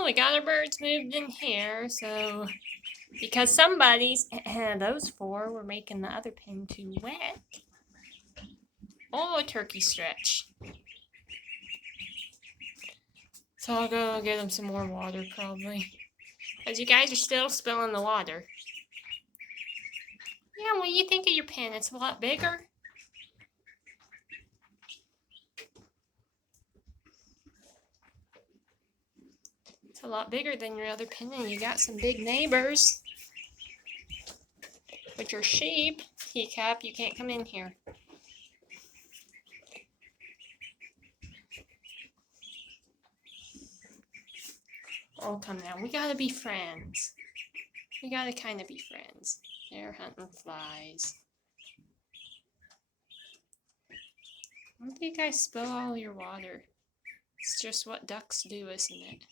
Well, we got our birds moved in here, so because somebody's those four were making the other pen too wet. Oh, a turkey stretch. So I'll go get them some more water probably. Because you guys are still spilling the water. Yeah, what do you think of your pen? It's a lot bigger. It's a lot bigger than your other pen, and you got some big neighbors. With your sheep, Teacup, you can't come in here. Oh, come now. We gotta be friends. We gotta kind of be friends. They're hunting flies. Why do you guys spill all your water? It's just what ducks do, isn't it?